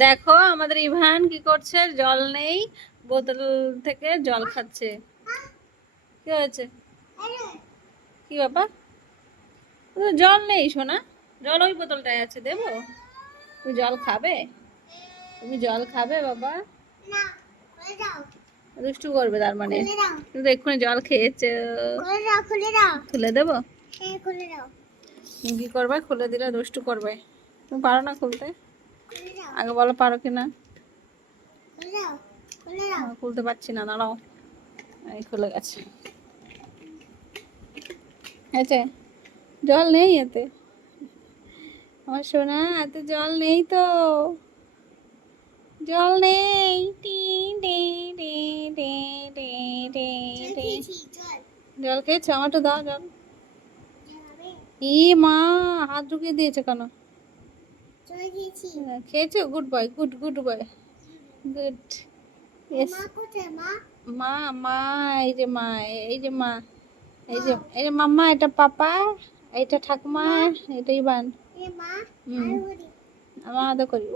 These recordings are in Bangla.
দেখো আমাদের ইভান কি করছে, জল নেই, বোতল থেকে জল খাচ্ছে। কি হয়েছে? কি ব্যাপার? জল নেই সোনা, জল ওই বোতলটায় আছে, দেবো? তুমি জল খাবে? তুমি জল খাবে বাবা? দুষ্টু করবে তার মানে? তুমি তো এক্ষুনি জল খেয়েছো। খুলে দেবো? তুমি কি করবে খুলে দিলে? দুষ্টু করবে। তুমি পারো না খুলতে? আগে বলো পারো কিনা। খুলতে পারছি না, দাঁড়াও। এই খুলে গেছে। আচ্ছা, জল নেই এতে। আমার সোনা, এতে জল নেই তো। জল নেই। টি টি টি টি টি টি টি। জল খেয়েছো? আমার তো দাও জল। ই মা, হাত ঢুকিয়ে দিয়েছে কেন? খেয়েছো? Good boy, good good boy, good. Yes. মা মা, এই যে মা, এই যে মা, এই যে মাম্মা, এটা পাপা, এটা ঠাকুমা, এটা ইবান। আমার আদর করি।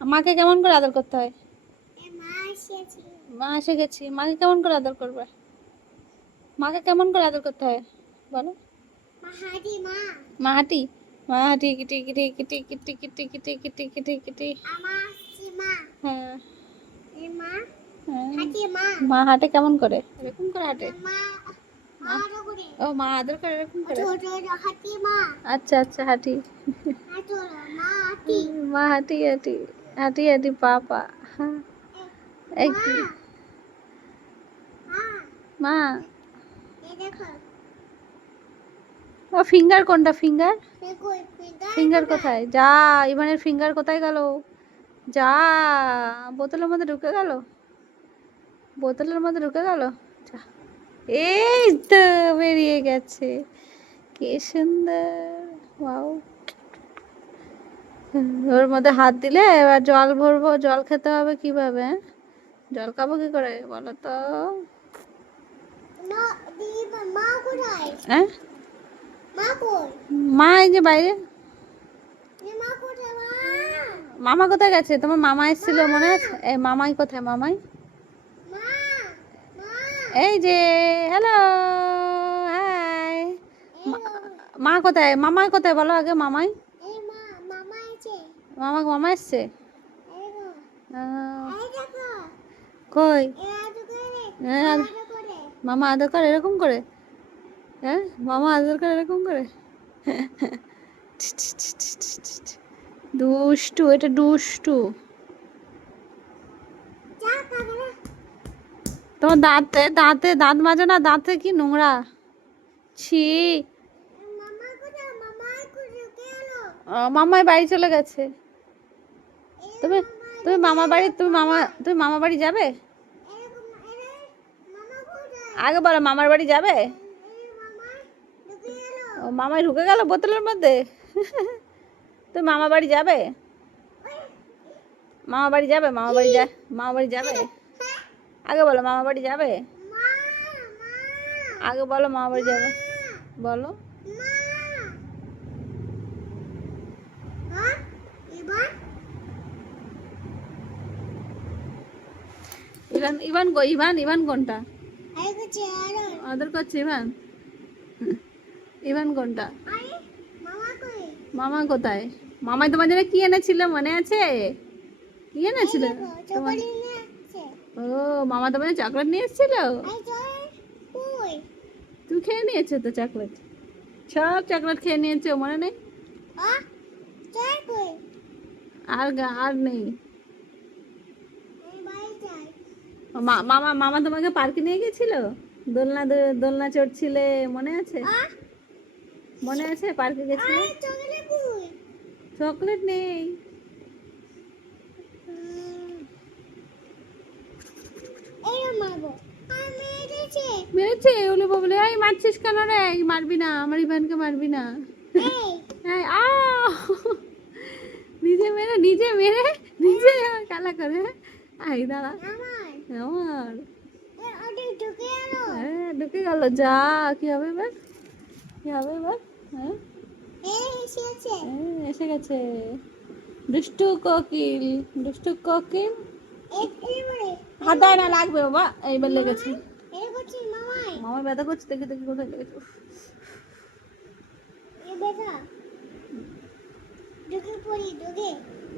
মাকে কেমন করে আদর করতে হয়? মা এসে গেছি, মাকে কেমন করে আদর করবে? মাকে কেমন করে আদর করতে হয় বলো? Mahati, Mahati, kitty kitty kitty kitty kitty kitty kitty kitty kitty. হ্যাঁ, মা হাঁটে কেমন করে? এরকম করে হাঁটে? ও মা আদর করে এরকম করে? আচ্ছা আচ্ছা, হাঁটি। মা হাঁটি হাঁটি হাঁটি হাঁটি পাপা। হ্যাঁ, এই কি মা? ও ফিঙ্গার কোনটা? ফিঙ্গার, ফিঙ্গার কোথায়? যা, ইভানের ফিঙ্গার কোথায় গেল? যা, বোতলের মধ্যে ঢুকে গেল, বোতলের মধ্যে ঢুকে গেল। যা, এই তো বেরিয়ে গেছে। কি সুন্দর, ওয়াও। ওর মধ্যে হাত দিলে এবার জল ভরবো, জল খেতে হবে কিভাবে? জল খাবো কি করে বলো তো? হ্যাঁ, মা এই যে বাইরে। মামা কোথায় গেছে? তোমার মামা এসেছিল মনে আছে? এই মামাই কোথায়? মামাই এই যে, হ্যালো, হাই। মা কোথায়? মামাই কোথায় বলো আগে? মামাই, মামা, মামা এসছে। কই? মামা আদর করে এরকম করে? হ্যাঁ, মামা আদর করে এরকম করে? দুষ্টু, এটা দুষ্টু। তোমার দাঁতে দাঁতে দাঁত মাজো না, দাঁতে কি নোংরা। ছি। মামাই বাড়ি চলে গেছে। তুমি তুমি মামা বাড়ি, তুমি মামা বাড়ি যাবে? আগে বলো মামার বাড়ি যাবে? ও মামাই ঢুকে গেল বোতলের মধ্যে। তুমি মামা বাড়ি যাবে? মামা বাড়ি যাবে? মামা বাড়ি মামা বাড়ি যাবে? আগে বলো মামা বাড়ি যাবে? আগে বলো মামা বাড়ি যাবে, বলো। ইভান, ইভান গো, ইভান, ইভান কোনটা? আদর করছে ইভান? ইভান কোনটা? মামা কোথায়? মামাই তোমার জন্য কি এনেছিল মনে আছে? কি এনেছিল তোমার? ও মামা তোমার জন্য চকলেট নিয়ে এসেছিল। তুমি খেয়ে নিয়েছো তো চকলেট, সব চকলেট খেয়ে নিয়েছো, মনে নেই? আর নেই। মামা, মামা তোমাকে পার্কে নিয়ে গেছিল, দোলনা, দোলনা চড়ছিলে, মনে আছে? মনে আছে পার্কে গেছিলে? চকলেট নেই। মেরেছে ওলে বলে, এই মারছিস কেন রে? মারবি না, আমার ইভানকে মারবি না। হ্যাঁ, নিজে মেরে নিজে মেরে নিজে খেলা করে। আই দাঁড়া, আমার হ্যাঁ ঢুকে গেল। যা, কি হবে এবার? কি হবে এবার? হ্যাঁ, এসে গেছে। দুষ্টু কোকিল, দুষ্টু কোকিল। হাত দেয় না, লাগবে বাবা। এইবার লেগেছে, মামা ব্যথা করছে। দেখি দেখি কোথায় লেগেছে।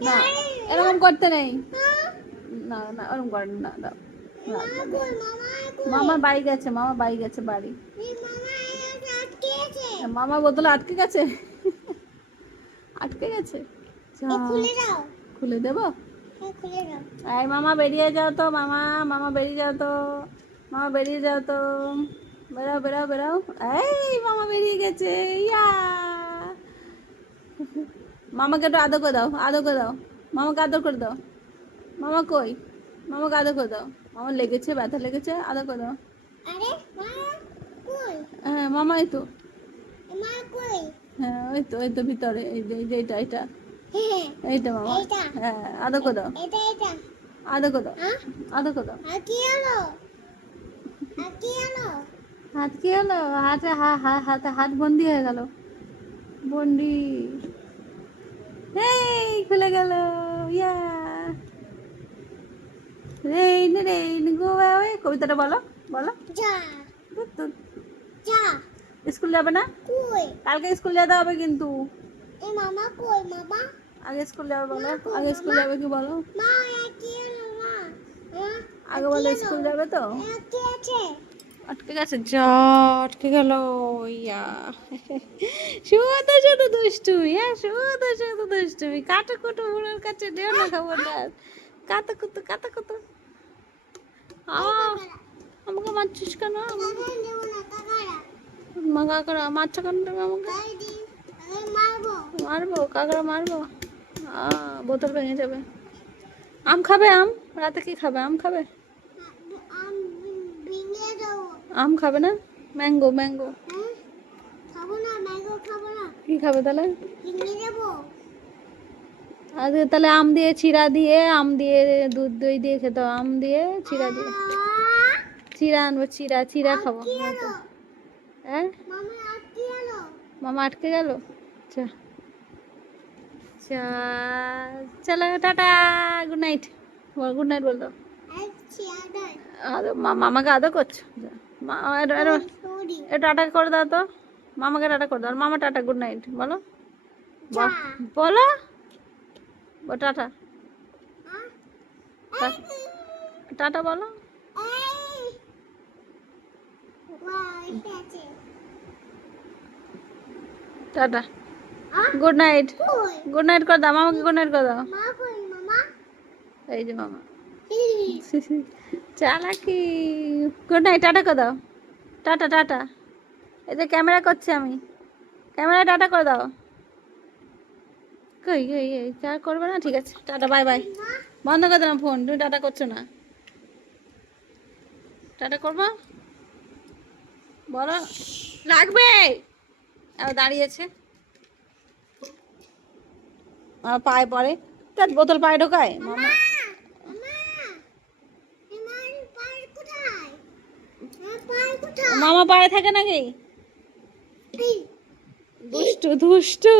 না এরকম করতে নেই, না না ওরকম করেন না, দাও। মামা বাড়ি গেছে, মামা বাড়ি গেছে, বাড়ি। মামা বোতলে আটকে গেছে, আটকে গেছে। খুলে দেবো? এই মামা বেরিয়ে যাও তো, মামা, মামা বেরিয়ে যাও তো, মামা বেরিয়ে যাও তো, বেরাও বেরাও বেরাও। এই মামা বেরিয়ে গেছে, ইয়া। মামাকে একটু আদর করে দাও, আদর করে দাও, মামাকে আদর করে দাও। মামা কই? মামাকে আদর করে দাও। মামা লেগেছে, ব্যথা লেগেছে, আদর করে দাও। হ্যাঁ মামা এই তো, হ্যাঁ ওই তো, ওই তো ভিতরে, এই যে এই যে এটা, এটা এইটা মামা। হ্যাঁ আদর করে দাও, আদর করে দাও, আদর করে দাও। হাত কি হলো? হাতে হাতে হাত বন্দি হয়ে গেল, বন্দি। এই খুলে গেল, ইয়া। রেইন রেইন গো অ্যাওয়ে, কবিতাটা বলো, বলো। স্কুল যাবে না? কালকে স্কুল যেতে হবে কিন্তু। আগে স্কুল যাবে বলো, আগে স্কুল যাবে কি বলো, আগে বলো স্কুল যাবে তো। আটকে গেছে, যা আটকে গেল, ইয়া। শুধু শুধু দুষ্টুমি, হ্যাঁ শুধু শুধু দুষ্টুমি। কাটো কুটো বুড়োর কাছে দেও না খবরদার। কাতো কুতো, কাতো কুতো। আমাকে মারছিস কেন? মা কাকড়া মারছো কেন তুমি আমাকে? মারবো, কাকড়া মারবো। বোতল ভেঙে যাবে। আম খাবে? আম রাতে কি খাবে? আম খাবে? আম খাবে না? ম্যাঙ্গো, ম্যাঙ্গো কি খাবে তাহলে? আজকে তাহলে আম দিয়ে, চিড়া দিয়ে, আম দিয়ে, দুধ দই দিয়ে খেতে হবে। আম দিয়ে চিড়া দিয়ে, চিড়া আনবো, চিড়া, চিড়া খাবো। হ্যাঁ মামা আটকে গেল। আচ্ছা আচ্ছা, চলো টাটা, গুড নাইট বল, গুড নাইট বল দাও। মামাকে আদর করছো? টাটা করে দাও তো, মামাকে টাটা করে দাও। মামা টাটা, গুড নাইট বলো, বলো টাটা, টাটা বলো। Tata, good night, good night করে দাও। মামাকে গুড নাইট করে দাও। এই যে মামা চালাকি। গুড নাইট, টাটা করে দাও। টাটা টাটা, এই যে ক্যামেরা করছি আমি, ক্যামেরা টাটা করে দাও। কই কই কার করবে না? ঠিক আছে, টাটা, বাই বাই। বন্ধ করে দিলাম ফোন, তুমি টাটা করছো না। টাটা করবো বলো, লাগবে। দাঁড়িয়েছে, আমার পায়ে পড়ে, তার বোতল পায়ে ঢোকায়। মামা মামা পায়ে থাকে নাকি? দুষ্টু দুষ্টু,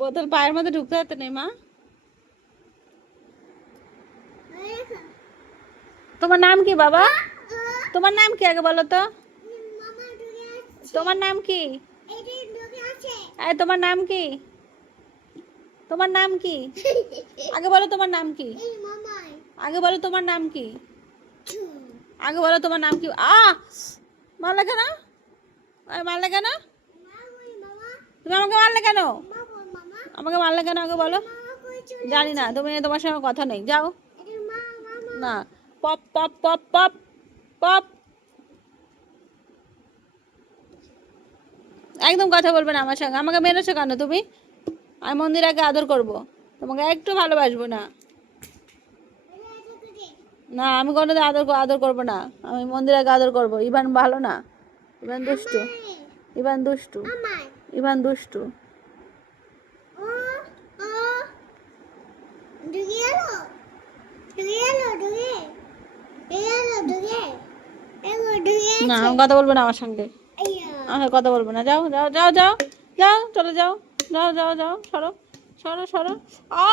বোতল পায়ের মধ্যে ঢুকতে হতে নেই। মা তোমার নাম কি বাবা? তোমার নাম কি আগে বলো তো, তোমার নাম কি? তোমার নাম কি? তোমার নাম কি আগে বলো, তোমার নাম কি আগে বলো, তোমার নাম কি আগে বলো, তোমার নাম কি? মারলে কেন? মারলে কেন? তুমি আমাকে মারলে কেন? আমাকে মারলে কেন আগে বলো। জানি না, তুমি, তোমার সঙ্গে কথা নেই, যাও না। Pop pop pop pop pop, একদম কথা বলবে না আমার সঙ্গে। আমাকে মেরেছো কেন তুমি? আমি মন্দিরাকে আদর করব, তোমাকে একটু ভালোবাসবো না। না আমি কোনো আদর আদর করবো না, আমি মন্দিরাকে আদর করবো। ইভান ভালো না, ইভান দুষ্টু, ইভান দুষ্টু, ইভান দুষ্টু। না আমি কথা বলবো না আমার সঙ্গে, আমার কথা বলবো না। যাও যাও যাও যাও যাও, চলে যাও, যাও যাও যাও, সরো সরো সরো। আ